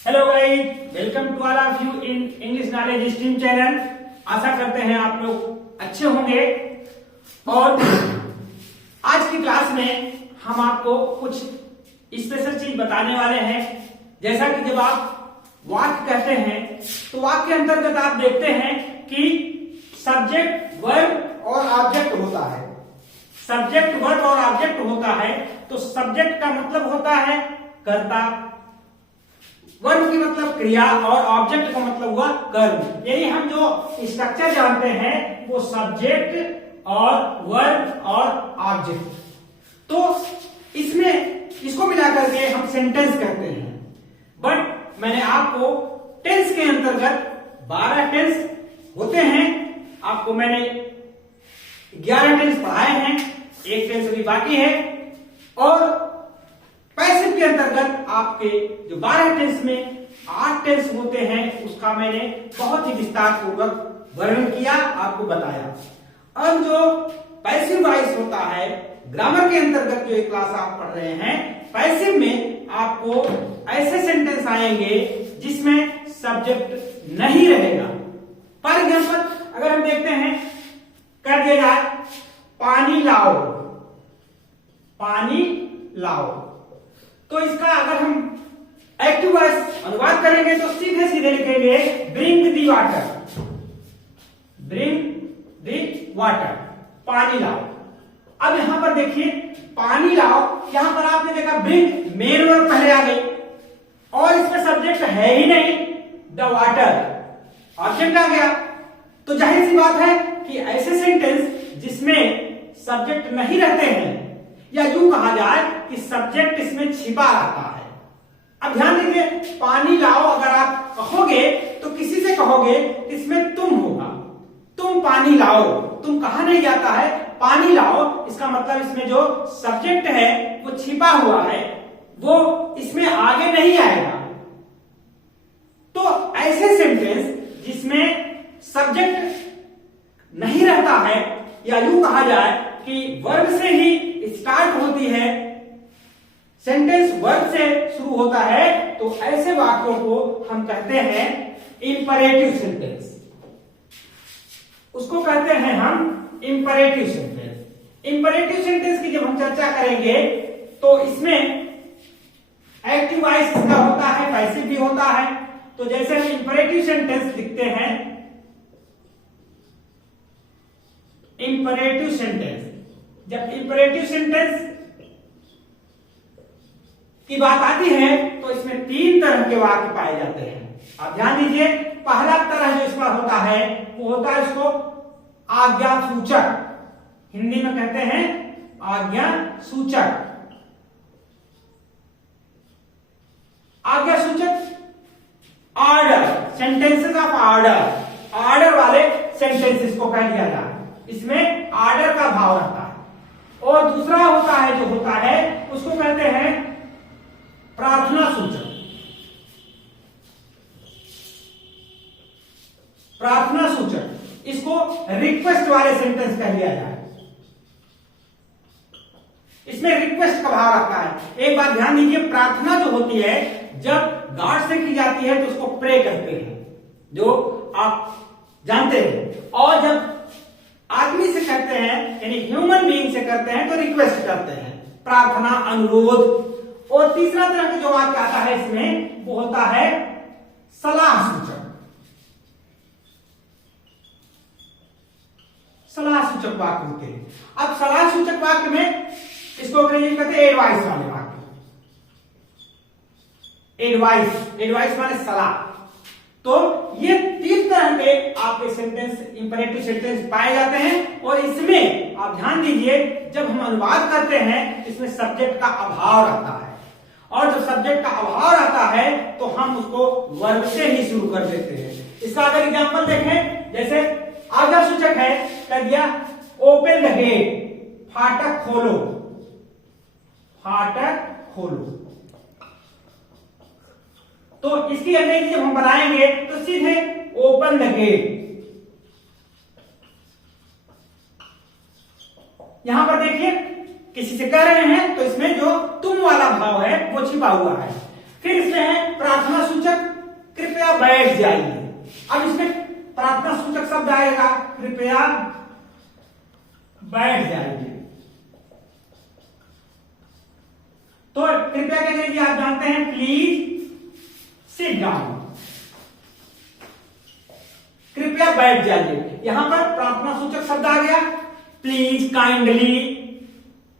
Hello guys, welcome to all of you in English knowledge stream channel. आशा करते हैं आप लोग अच्छे होंगे। और आज की क्लास में हम आपको कुछ स्पेशल चीज बताने वाले हैं। जैसा कि जब आप वाक्य कहते हैं तो वाक्य के अंतर्गत आप देखते हैं कि सब्जेक्ट, वर्ब और ऑब्जेक्ट होता है। सब्जेक्ट, वर्ब और ऑब्जेक्ट होता है। तो सब्जेक्ट का मतलब होता है कर्ता, वर्ब की मतलब क्रिया और ऑब्जेक्ट का मतलब हुआ कर्म। यही हम जो स्ट्रक्चर जानते हैं वो सब्जेक्ट और वर्ब और ऑब्जेक्ट। तो इसमें इसको मिलाकर के हम सेंटेंस कहते हैं। बट मैंने आपको टेंस के अंतर्गत 12 टेंस होते हैं, आपको मैंने 11 टेंस पढ़ाए हैं, एक टेंस अभी बाकी है। और पैसिव के अंतर्गत आपके जो 12 टेंस में 8 टेंस होते हैं उसका मैंने बहुत ही विस्तार पूर्वक वर्णन किया, आपको बताया। अब जो पैसिव वॉइस होता है, ग्रामर के अंतर्गत जो एक क्लास आप पढ़ रहे हैं, पैसिव में आपको ऐसे सेंटेंस आएंगे जिसमें सब्जेक्ट नहीं रहेगा। फॉर एग्जाम्पल अगर हम देखते हैं, कर दिया जाए पानी लाओ, पानी लाओ, तो इसका अगर हम एक्टिव वॉइस अनुवाद करेंगे तो सीधे सीधे लिखेंगे bring the water, bring the water, पानी लाओ। अब यहां पर देखिए पानी लाओ, यहां पर आपने देखा ब्रिंग मेन वर्ब पहले आ गई और इसमें सब्जेक्ट है ही नहीं, द वाटर ऑब्जेक्ट आ गया। तो जाहिर सी बात है कि ऐसे सेंटेंस जिसमें सब्जेक्ट नहीं रहते हैं, या यूं कहा जाए कि सब्जेक्ट इसमें छिपा रहता है। अब ध्यान दीजिए, पानी लाओ अगर आप कहोगे तो किसी से कहोगे, इसमें तुम होगा, तुम पानी लाओ। तुम कहा नहीं जाता है, पानी लाओ, इसका मतलब इसमें जो सब्जेक्ट है वो छिपा हुआ है, वो इसमें आगे नहीं आएगा। तो ऐसे सेंटेंस जिसमें सब्जेक्ट नहीं रहता है, या यूं कहा जाए कि वर्ब से ही स्टार्ट होती है, सेंटेंस वर्ब से शुरू होता है, तो ऐसे वाक्यों को हम कहते हैं इंपरेटिव सेंटेंस। उसको कहते हैं हम इंपरेटिव सेंटेंस। इंपरेटिव सेंटेंस की जब हम चर्चा करेंगे तो इसमें एक्टिव वॉइस इसका होता है, पैसिव भी होता है। तो जैसे हम इंपरेटिव सेंटेंस लिखते हैं, इंपरेटिव सेंटेंस, जब इंपरेटिव सेंटेंस की बात आती है तो इसमें 3 तरह के वाक्य पाए जाते हैं। आप ध्यान दीजिए, पहला तरह जो इसका होता है वो होता है इसको आज्ञा सूचक, हिंदी में कहते हैं आज्ञा सूचक। आज्ञा सूचक order, sentences of order, order वाले सेंटेंसेस को कह दिया जाए, इसमें ऑर्डर का भाव रहता है। और दूसरा होता है जो होता है उसको कहते हैं प्रार्थना सूचक, प्रार्थना सूचक, इसको रिक्वेस्ट वाले सेंटेंस कह दिया जाए, इसमें रिक्वेस्ट का भाव रखता है। एक बात ध्यान दीजिए, प्रार्थना जो होती है जब गॉड से की जाती है तो उसको प्रे करते हैं, जो आप जानते हैं। और जब आदमी से करते हैं यानी ह्यूमन बीइंग से करते हैं तो रिक्वेस्ट करते हैं, प्रार्थना, अनुरोध। और तीसरा तरह का जो वाक्य आता है इसमें वो होता है सलाह सूचक, सलाह सूचक वाक्य होते हैं। अब सलाह सूचक वाक्य में इसको अंग्रेजी कहते हैं एडवाइस वाले वाक्य, एडवाइस, एडवाइस माने सलाह। तो ये 3 तरह के आपके सेंटेंस, इंपरेटिव सेंटेंस पाए जाते हैं। और इसमें आप ध्यान दीजिए, जब हम अनुवाद करते हैं इसमें सब्जेक्ट का अभाव रहता है, और जब सब्जेक्ट का अभाव रहता है तो हम उसको वर्ब से ही शुरू कर देते हैं। इसका अगर एग्जांपल देखें, जैसे आज्ञा सूचक है, कर दिया ओपन द गेट, फाटक खोलो, फाटक खोलो। तो इसकी अंग्रेजी जब हम बनाएंगे तो सीधे ओपन द गेट। यहां पर देखिए किसी से कह रहे हैं तो इसमें जो तुम वाला भाव है वो छिपा हुआ है। फिर इसमें है प्रार्थना सूचक, बैठ जाइए। अब इसमें प्रार्थना सूचक शब्द आएगा, कृपया बैठ जाइए। तो कृपया के लिए आप जानते हैं प्लीज सिट डाउन, कृपया बैठ जाइए। यहां पर प्रार्थना सूचक शब्द आ गया, प्लीज, काइंडली,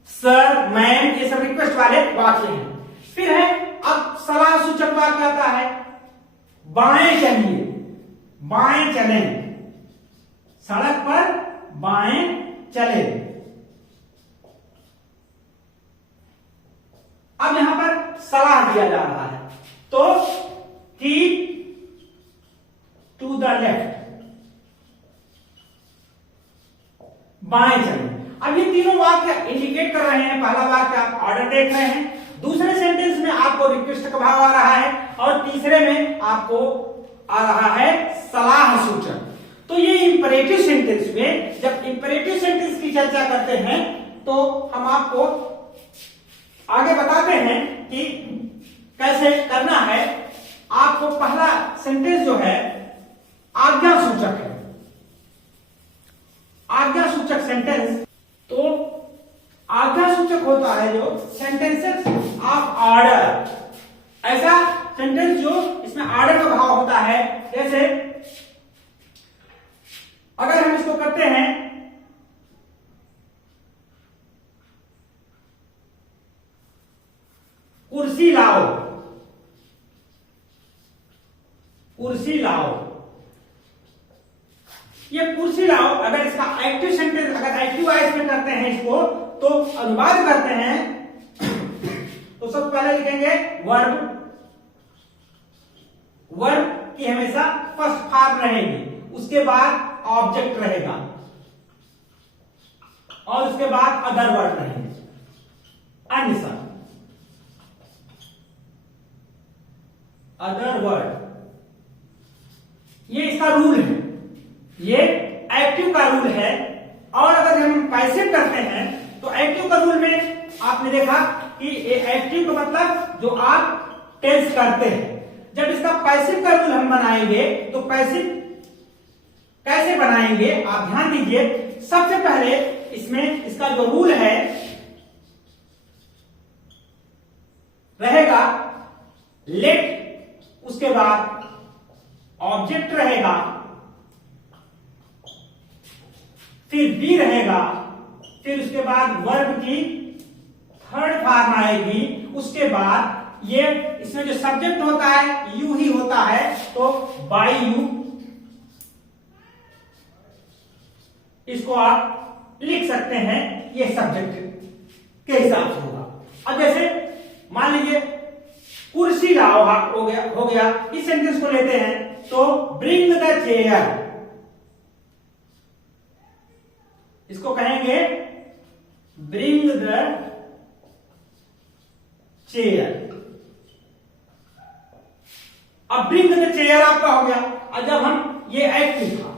सर, मैम, ये सब रिक्वेस्ट वाले वाक्य हैं। फिर है अब सलाह सूचक वाक्य आता है, बाएं चलिए, बाएं चलें, सड़क पर बाएं चले। अब यहां पर सलाह दिया जा रहा है, तो कीप टू द लेफ्ट, बाएं चलें। अब ये तीनों वाक्य इंडिकेट कर रहे हैं, पहला वाक्य आप ऑर्डर देख रहे हैं, दूसरे सेंटेंस में आपको रिक्वेस्ट का भाव आ रहा है, और तीसरे में आपको आ रहा है सलाह सूचक। तो ये इंपरेटिव सेंटेंस में, जब इंपरेटिव सेंटेंस की चर्चा करते हैं तो हम आपको आगे बताते हैं कि कैसे करना है। आपको पहला सेंटेंस जो है आज्ञा सूचक है, आज्ञा सूचक सेंटेंस। तो आज्ञा सूचक होता है जो सेंटेंसेस ऑफ ऑर्डर, ऐसा सेंटेंस जो इसमें ऑर्डर का भाव होता है। जैसे अगर हम इसको करते हैं, कुर्सी लाओ, कुर्सी लाओ, ये कुर्सी लाओ, अगर इसका एक्टिव सेंटेंस, अगर एक्टिव वॉइस में करते हैं इसको, तो अनुवाद करते हैं तो सबसे पहले लिखेंगे वर्ब, वर्ब की हमेशा फर्स्ट फॉर्म रहेगी, उसके बाद ऑब्जेक्ट रहेगा, और उसके बाद अदर वर्ड रहेंगे, अन्य सब अदर वर्ड। ये इसका रूल है, ये एक्टिव का रूल है। और अगर हम पैसिव करते हैं तो एक्टिव का रूल में आपने देखा कि ये एक्टिव का मतलब जो आप टेंस करते हैं। जब इसका पैसिव का रूल हम बनाएंगे तो पैसिव कैसे बनाएंगे आप ध्यान दीजिए। सबसे पहले इसमें इसका जो रूल है रहेगा लेट, उसके बाद ऑब्जेक्ट रहेगा, फिर बी रहेगा, फिर उसके बाद वर्ब की थर्ड फॉर्म आएगी, उसके बाद ये इसमें जो सब्जेक्ट होता है यू ही होता है, तो बाय यू, इसको आप लिख सकते हैं, ये सब्जेक्ट के हिसाब से होगा। अब जैसे मान लीजिए कुर्सी लाओ हो गया, इस सेंटेंस को लेते हैं तो ब्रिंग द चेयर, इसको कहेंगे ब्रिंग द चेयर। अब ब्रिंग द चेयर आपका हो गया। और जब हम ये एक्टिव था,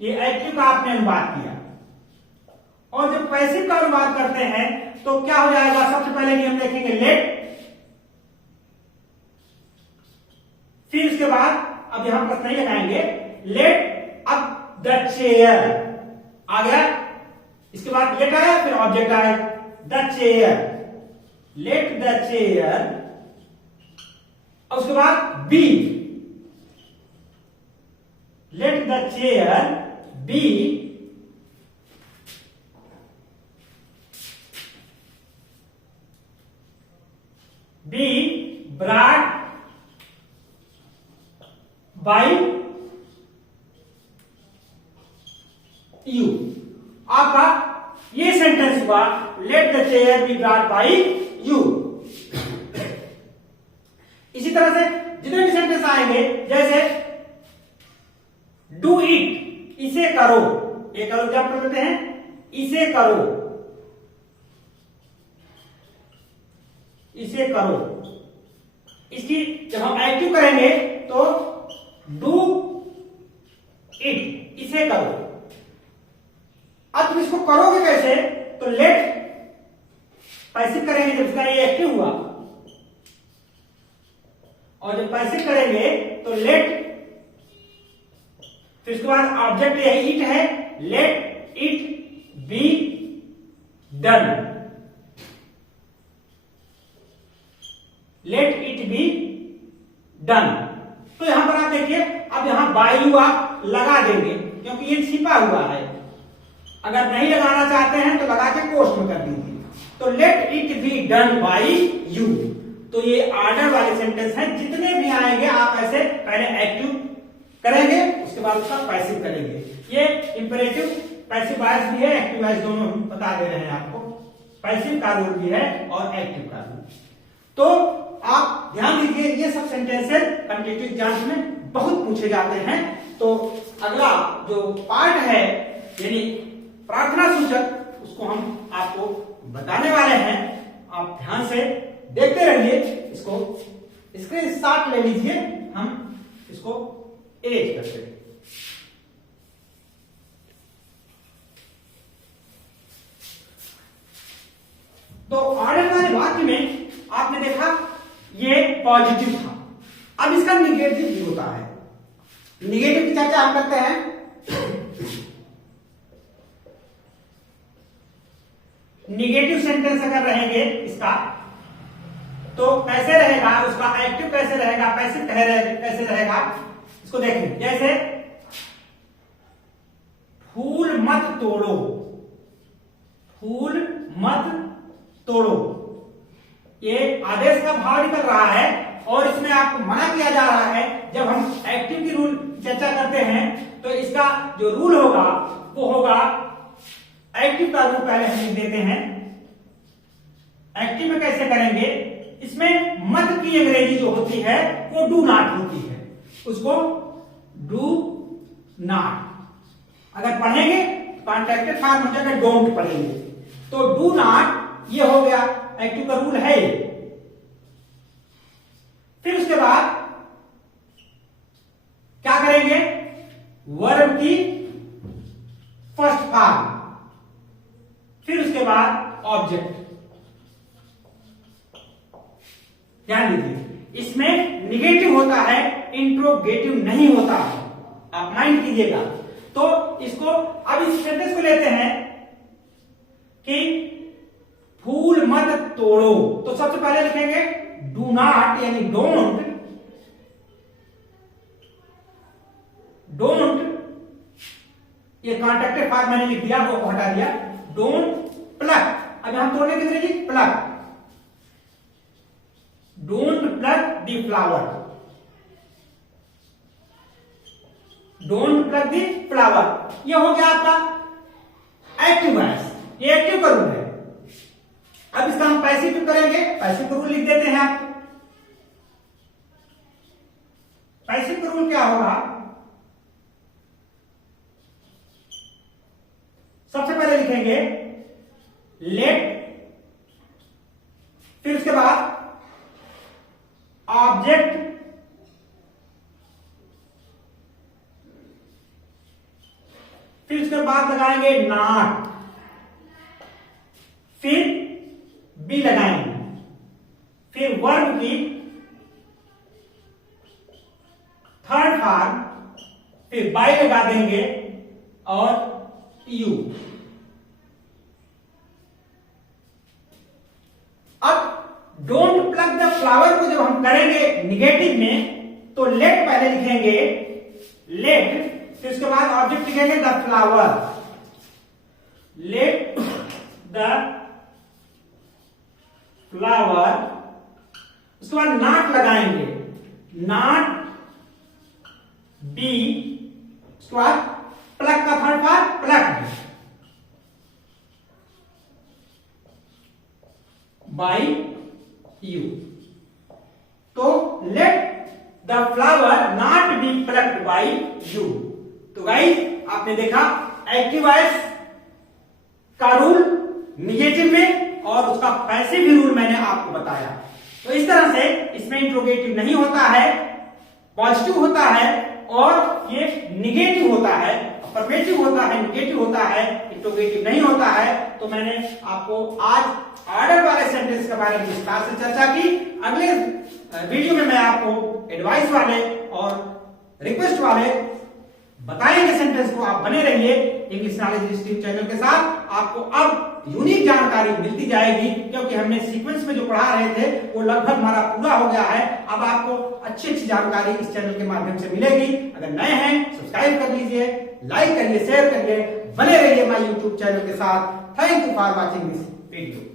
ये एक्टिव का आपने अनुवाद किया, और जब पैसिव का अनुवाद करते हैं तो क्या हो जाएगा, सबसे पहले नियम देखेंगे लेट, फिर उसके बाद अब यहां प्रश्न नहीं लगाएंगे, लेट अब द चेयर आ गया, इसके बाद लेट आया, फिर ऑब्जेक्ट आया, the chair, let the chair, और उसके बाद be, let the chair be be brought by you. आपका ये सेंटेंस हुआ let the chair be brought by you. इसी तरह से जितने भी सेंटेंस आएंगे, जैसे डू इट, इसे करो, ये करो क्या बोलते हैं, इसे करो, इसे करो। इसकी जब हम एक्टिव करेंगे तो डू इट, इसे करो। अब तुम इसको करोगे कैसे, तो लेट पैसिव करेंगे जब इसका ये एक्टिव हुआ, और जब पैसिव करेंगे तो लेट, फिर उसके बाद ऑब्जेक्ट है इट है, let it be done, let it be done. तो यहां पर आप देखिए, अब यहां बाय यू आप लगा देंगे क्योंकि ये छिपा हुआ है। अगर नहीं लगाना चाहते हैं तो लगा के पोस्ट में कर दीजिए। तो let it be done by you. तो ये ऑर्डर वाले सेंटेंस हैं, जितने भी आएंगे आप ऐसे पहले एक्टिव करेंगे, उसके बाद उसका पैसिव करेंगे। ये इंपेरेटिव पैसिव वॉइस भी है, एक्टिव वॉइस दोनों बता दे रहे हैं आपको। पैसिव का रूल भी है और एक्टिव का रूल। तो आप ध्यान दीजिए, ये सब सेंटेंसेस कॉम्पिटिटिव एग्जाम्स में बहुत पूछे जाते हैं। तो अगला जो पार्ट है यानी प्रार्थना सूचक, उसको हम आपको बताने वाले हैं। आप ध्यान से देखते रहिए, इसको स्क्रीनशॉट ले लीजिए, हम इसको इरेज करते हैं। तो ऑर्डर वाले वाक्य में आपने देखा ये पॉजिटिव था, अब इसका निगेटिव भी होता है। निगेटिव की चर्चा हम करते हैं। निगेटिव सेंटेंस अगर रहेंगे इसका, तो कैसे रहेगा, उसका एक्टिव कैसे रहेगा, पैसिव कैसे रहेगा, इसको देखें। जैसे फूल मत तोड़ो, फूल मत तोड़ो, ये आदेश का भाव निकल रहा है और इसमें आपको मना किया जा रहा है। जब हम एक्टिव की रूल चर्चा करते हैं तो इसका जो रूल होगा वो होगा, एक्टिव का रूल पहले हम लिख देते हैं। एक्टिव में कैसे करेंगे, इसमें मत की अंग्रेजी जो होती है वो डू नॉट होती है, उसको डू नॉट अगर पढ़ेंगे कॉन्ट्रैक्टेड फॉर्म हो जाएगा, डोंट पढ़ेंगे तो डू नॉट ये हो गया, एक्टिव का रूल है। फिर उसके बाद क्या करेंगे, वर्ब की फर्स्ट फॉर्म, फिर उसके बाद ऑब्जेक्ट। ध्यान दीजिए, इसमें निगेटिव होता है, इंट्रोगेटिव नहीं होता है, आप माइंड कीजिएगा। तो इसको अब इस सेंटेंस को लेते हैं कि फूल मत तोड़ो, तो सबसे पहले लिखेंगे डू नॉट यानी डोंट, डोंट ये कॉन्ट्रैक्टेड फॉर्म मैंने लिख दिया, वो हटा दिया, डोंट प्लक। अब यहां तोड़ने की अंग्रेजी pluck, don't pluck the flower, don't pluck the flower. ये हो गया आपका एक्टिव वॉइस, ये एक्टिव का रूल है। अब इसका हम पैसिव करेंगे, पैसिव का रूल लिख देते हैं आप। पैसिव का रूल क्या होगा, सबसे पहले लिखेंगे लेट, फिर उसके बाद ऑब्जेक्ट, फिर उसके बाद लगाएंगे नॉट, फिर बी लगाएंगे, फिर वर्ब की थर्ड फॉर्म, फिर बाय लगा देंगे और यू। अब डोंट प्लक द फ्लावर को जब हम करेंगे निगेटिव में तो लेट पहले लिखेंगे, लेट, फिर उसके बाद ऑब्जेक्ट लिखेंगे the flower, late the flower, उसके बाद नॉट लगाएंगे, नॉट बी, उसके बाद प्लक का third part pluck by you. तो let the flower not be plucked by you. तो गाइस आपने देखा एक्टिव वॉइस का रूल निगेटिव में और उसका पैसिव भी रूल मैंने आपको बताया। तो इस तरह से इसमें इंट्रोगेटिव नहीं होता है, पॉजिटिव होता है और ये निगेटिव होता है, अफर्मेटिव होता है, निगेटिव होता है, इंट्रोगेटिव नहीं होता है। तो मैंने आपको आज ऑर्डर वाले सेंटेंस के बारे में विस्तार से चर्चा की। अगले वीडियो में मैं आपको एडवाइस वाले और रिक्वेस्ट वाले बताएंगे सेंटेंस को। आप बने रहिए इंग्लिश नॉलेज स्ट्रीम चैनल के साथ। आपको अब यूनिक जानकारी मिलती जाएगी, क्योंकि हमने सीक्वेंस में जो पढ़ा रहे थे वो लगभग हमारा पूरा हो गया है। अब आपको अच्छी अच्छी जानकारी इस चैनल के माध्यम से मिलेगी। अगर नए हैं सब्सक्राइब कर लीजिए, लाइक करिए, शेयर करिए, बने रहिए हमारे यूट्यूब चैनल के साथ। Thank you for watching this video.